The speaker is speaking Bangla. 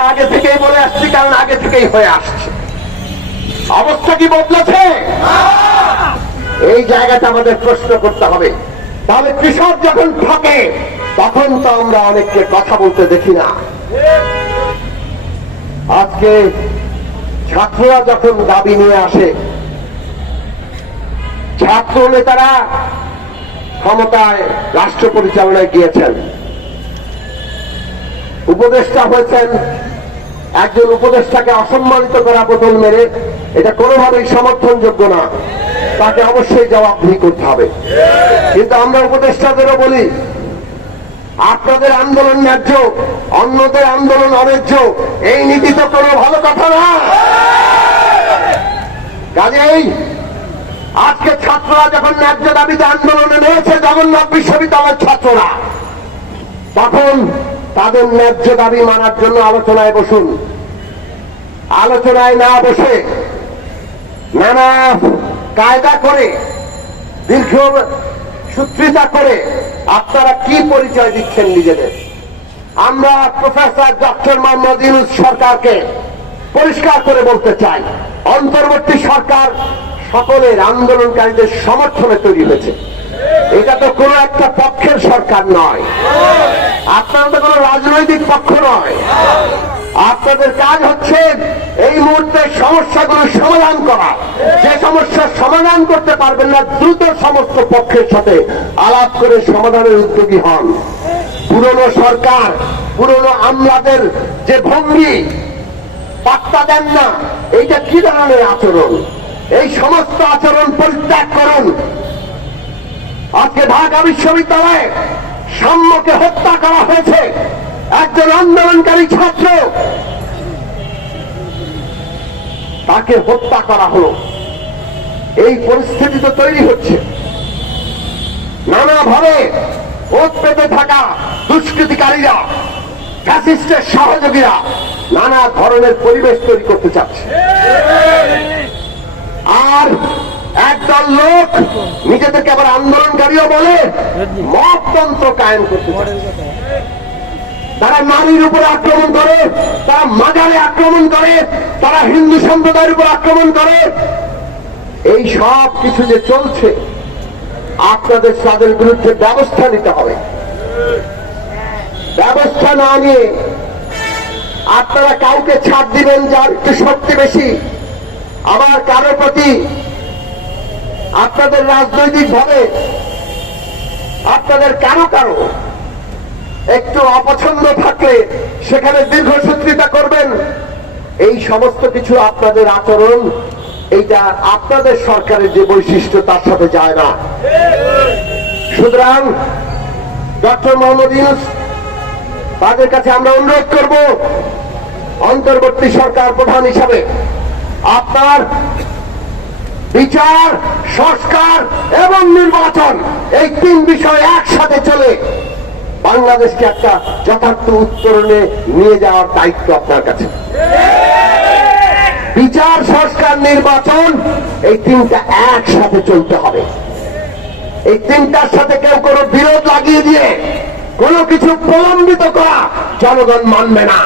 এটা আগে থেকেই বলে আসছি, কারণ আগে থেকেই হয়ে আসছে। অবস্থা কি বদলেছে? এই জায়গাটা আমাদের প্রশ্ন করতে হবে। তাহলে কৃষক যখন থাকে তখন তো আমরা অনেককে কথা বলতে দেখি না। আজকে ছাত্ররা যখন দাবি নিয়ে আসে, ছাত্র নেতারা ক্ষমতায় রাষ্ট্র পরিচালনায় গিয়েছেন, উপদেষ্টা হয়েছেন, একজন উপদেষ্টাকে অসম্মানিত করা বোতল মেরে এটা কোনোভাবেই সমর্থনযোগ্য না, তাকে অবশ্যই জবাবদিহি করতে হবে। কিন্তু আমরা উপদেষ্টাদেরও বলি, আপনাদের আন্দোলন ন্যায্য, অন্যদের আন্দোলন অন্যায্য, এই নীতি তো কোনো ভালো কথা না। কাজেই আজকে ছাত্ররা যখন ন্যায্য দাবিতে আন্দোলনে নেমেছে, জগন্নাথ বিশ্ববিদ্যালয়ের ছাত্ররা, তখন তাদের ন্যায্য দাবি মানার জন্য আলোচনায় বসুন। আলোচনায় না বসে নানা কায়দা করে, দীর্ঘ সূত্রিতা করে আপনারা কি পরিচয় দিচ্ছেন নিজেদের? আমরা প্রফেসর ডক্টর মোহাম্মদ ইউনূস সরকারকে পরিষ্কার করে বলতে চাই, অন্তর্বর্তী সরকার সকলের আন্দোলনকারীদের সমর্থনে তৈরি হয়েছে। এটা তো কোনো একটা পক্ষের সরকার নয়, আপনারা তো কোনো রাজনৈতিক পক্ষ নয়। আপনাদের কাজ হচ্ছে এই মুহূর্তে সমস্যাগুলো সমাধান করা। যে সমস্যার সমাধান করতে পারবেন না, দ্রুত সমস্ত পক্ষের সাথে আলাপ করে সমাধানের উদ্যোগী হন। পুরনো সরকার, পুরনো আমলাদের যে ভঙ্গি, পাত্তা দেন না, এইটা কি ধরনের আচরণ? এই সমস্ত আচরণ পরিত্যাগ করুন। আজকে ঢাকা বিশ্ববিদ্যালয়ে সাম্যকে হত্যা করা হয়েছে, একজন আন্দোলনকারী ছাত্র, তাকে হত্যা করা হলো। এই পরিস্থিতি তো তৈরি হচ্ছে। নানাভাবে ওত পেতে থাকা দুষ্কৃতিকারীরা, ফ্যাসিস্টের সহযোগীরা নানা ধরনের পরিবেশ তৈরি করতে চাচ্ছে। আর একদল লোক নিজেদেরকে আবার আন্দোলনকারীও বলে মততন্ত্র কায়েম করতে চাচ্ছে। তারা নারীর উপর আক্রমণ করে, তারা মাজারে আক্রমণ করে, তারা হিন্দু সম্প্রদায়ের উপর আক্রমণ করে। এই সব কিছু যে চলছে, আপনাদের তাদের বিরুদ্ধে ব্যবস্থা নিতে হবে। ব্যবস্থা না নিয়ে আপনারা কাউকে ছাড় দিবেন যার একটু শক্তি বেশি, আবার কারো প্রতি আপনাদের রাজনৈতিক ভাবে আপনাদের কারো কারো একটু অপছন্দ থাকলে সেখানে দীর্ঘসূত্রিতা করবেন। এই সমস্ত কিছু আপনাদের আচরণ, এইটা আপনাদের সরকারের যে বৈশিষ্ট্য তার সাথে যায় না। সুতরাং ডক্টর মোহাম্মদ ইউনূস, তাদের কাছে আমরা অনুরোধ করব, অন্তর্বর্তী সরকার প্রধান হিসাবে আপনার বিচার, সংস্কার এবং নির্বাচন, এই তিন বিষয় একসাথে চলে বাংলাদেশকে একটা যথার্থ উত্তরণে নিয়ে যাওয়ার দায়িত্ব আপনার কাছে। বিচার, সংস্কার, নির্বাচন, এই তিনটা একসাথে চলতে হবে। এই তিনটার সাথে কেউ কোনো বিরোধ লাগিয়ে দিয়ে কোনো কিছু প্রলম্বিত করা জনগণ মানবে না।